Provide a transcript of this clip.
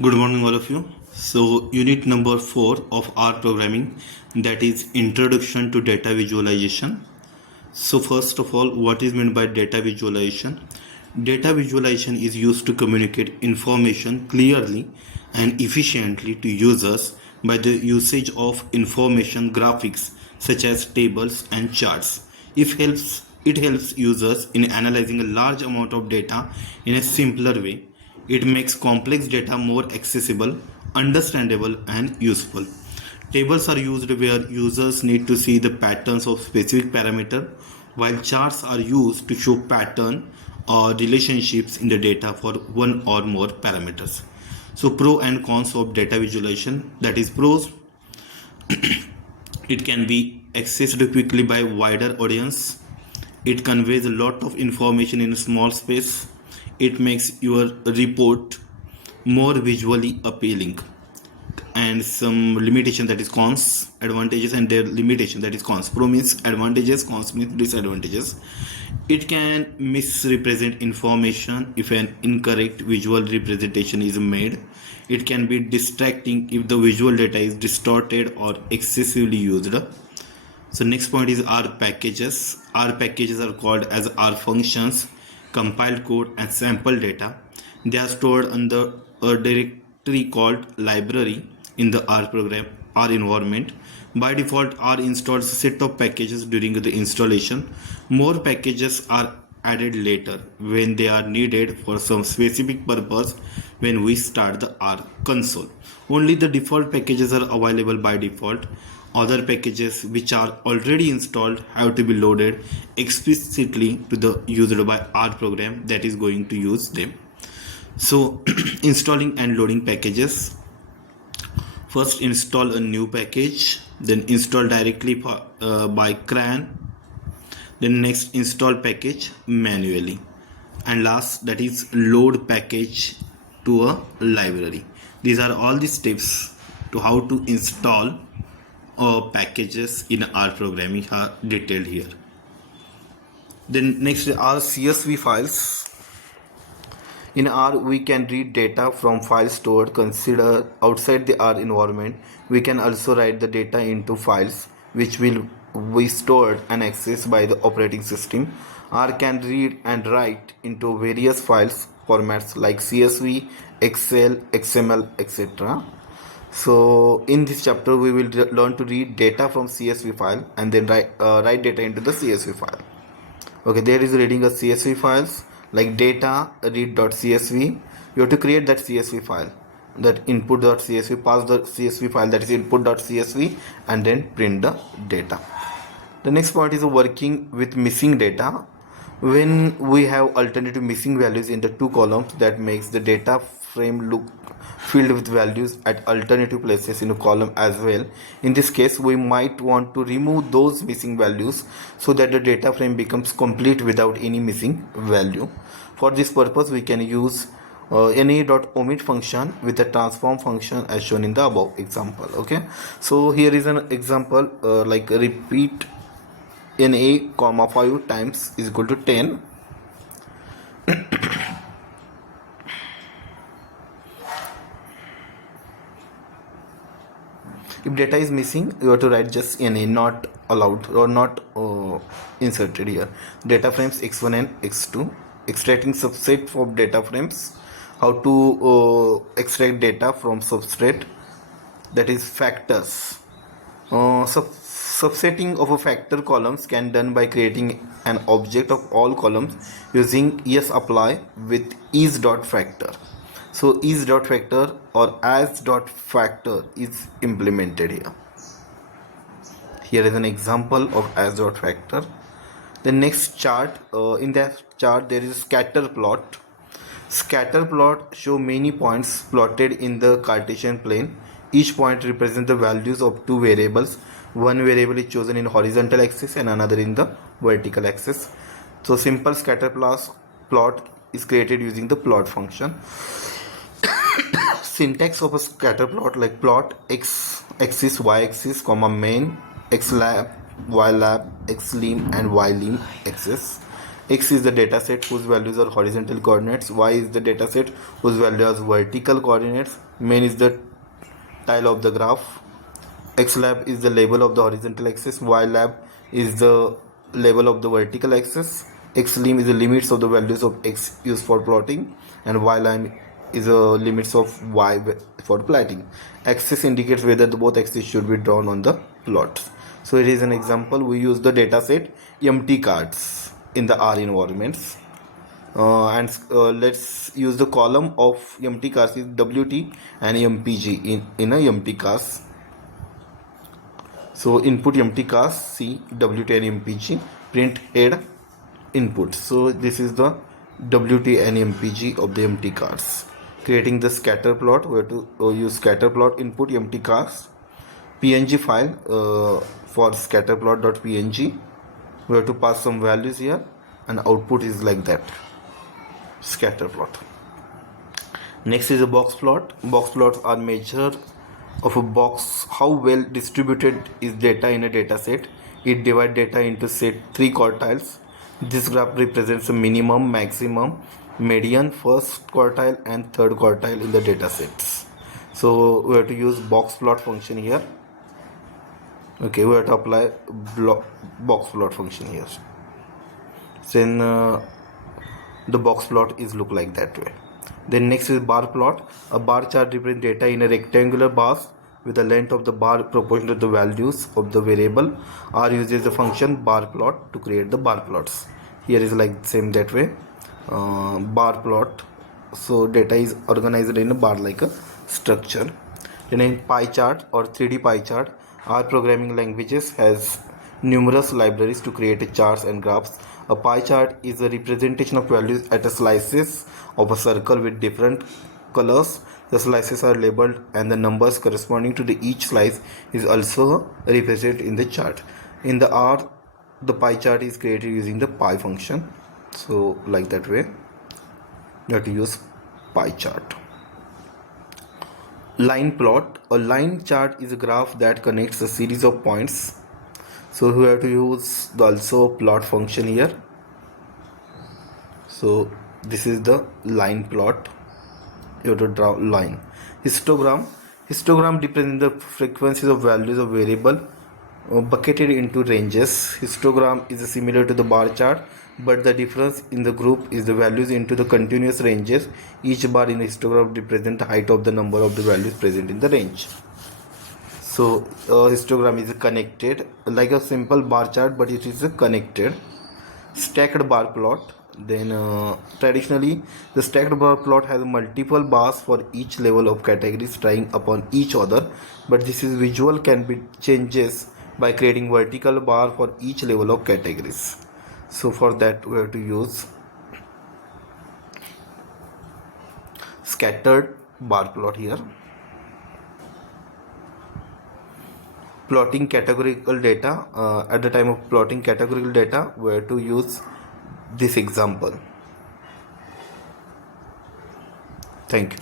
Good morning, all of you. So, unit number 4 of R programming, that is Introduction to Data Visualization. So, first of all, what is meant by data visualization? Data visualization is used to communicate information clearly and efficiently to users by the usage of information graphics such as tables and charts. It helps users in analyzing a large amount of data in a simpler way. It makes complex data more accessible, understandable, and useful. Tables are used where users need to see the patterns of specific parameter, while charts are used to show pattern or relationships in the data for one or more parameters. So pro and cons of data visualization, that is pros, it can be accessed quickly by wider audience. It conveys a lot of information in a small space. It makes your report more visually appealing. And some limitation, that is cons, advantages and their limitation, that is cons. Pro means advantages, cons means disadvantages. It can misrepresent information if an incorrect visual representation is made. It can be distracting if the visual data is distorted or excessively used. So next point is R packages. R packages are called as R functions, compiled code and sample data. They are stored under a directory called library in the R program, R environment. By default, R installs a set of packages during the installation. More packages are added later when they are needed for some specific purpose when we start the R console. Only the default packages are available by default. Other packages which are already installed have to be loaded explicitly to the used by R program that is going to use them. So installing and loading packages. First install a new package, then install directly by cran, then next install package manually, and last, that is load package to a library. These are all the steps to how to install packages in R programming are detailed here. Then next are CSV files. In R, we can read data from files stored considered outside the R environment. We can also write the data into files which will be stored and accessed by the operating system. R can read and write into various files formats like CSV, Excel, XML, etc. So in this chapter, we will learn to read data from CSV file and then write data into the CSV file. Okay, there is reading a CSV files like data read.csv. You have to create that CSV file, that input.csv, pass the CSV file, that is input.csv, and then print the data. The next point is working with missing data. When we have alternative missing values in the two columns, that makes the data frame look filled with values at alternative places in a column as well. In this case, we might want to remove those missing values so that the data frame becomes complete without any missing value. For this purpose, we can use na.omit function with a transform function as shown in the above example. Okay, so here is an example like repeat na, 5 times is equal to 10. If data is missing, you have to write just na, not allowed or not inserted here. Data frames x1 and x2. Extracting subset from data frames. How to extract data from substrate, that is factors. Subsetting of a factor columns can be done by creating an object of all columns using ESApply with is.factor. So is.factor or as.factor is implemented here. Here is an example of as.factor. The next chart, in that chart there is a scatter plot. Scatter plot show many points plotted in the Cartesian plane. Each point represents the values of two variables. One variable is chosen in horizontal axis and another in the vertical axis. So simple scatter plot is created using the plot function. Syntax of a scatter plot, like plot x axis, y axis, main, x lab, y lab, x lim, and y lim axis. X is the data set whose values are horizontal coordinates. Y is the data set whose values are vertical coordinates. Main is the tile of the graph. X lab is the label of the horizontal axis. Y lab is the label of the vertical axis. X lim is the limits of the values of X used for plotting, and Y line is the limits of Y for plotting. Axis indicates whether the both axes should be drawn on the plot. So it is an example. We use the data set empty cards in the R environments. Let's use the column of empty cars is WT and MPG in a empty cars. So input empty cars, C, WT and MPG, print head input. So this is the WT and MPG of the empty cars. Creating the scatter plot, we have to use scatter plot input empty cars. PNG file for scatter plot.png. We have to pass some values here, and output is like that, scatter plot. Next is a box plot. Box plots are measure of a box how well distributed is data in a data set. It divides data into set 3 quartiles. This graph represents a minimum, maximum, median, first quartile and third quartile in the data sets. So we have to use box plot function here. Okay, we have to apply box plot function here. Then the box plot is look like that way. Then next is bar plot. A bar chart represents data in a rectangular bars with the length of the bar proportional to the values of the variable. R uses the function bar plot to create the bar plots. Here is like same that way, bar plot. So data is organized in a bar like a structure. Then in pie chart or 3D pie chart, R programming languages has numerous libraries to create charts and graphs. A pie chart is a representation of values at a slices of a circle with different colors. The slices are labeled and the numbers corresponding to each slice is also represented in the chart. In the R, the pie chart is created using the pie function. So like that way, you have to use pie chart. Line plot. A line chart is a graph that connects a series of points. So we have to use the also plot function here. So this is the line plot. You have to draw line. Histogram. Histogram represents the frequencies of values of variable bucketed into ranges. Histogram is similar to the bar chart, but the difference in the group is the values into the continuous ranges. Each bar in the histogram represents the height of the number of the values present in the range. So histogram is connected like a simple bar chart, but it is connected. Stacked bar plot. Then traditionally the stacked bar plot has multiple bars for each level of categories trying upon each other, but this is visual can be changes by creating vertical bar for each level of categories. So for that we have to use scattered bar plot here. Plotting categorical data. At the time of plotting categorical data, we have to use this example. Thank you.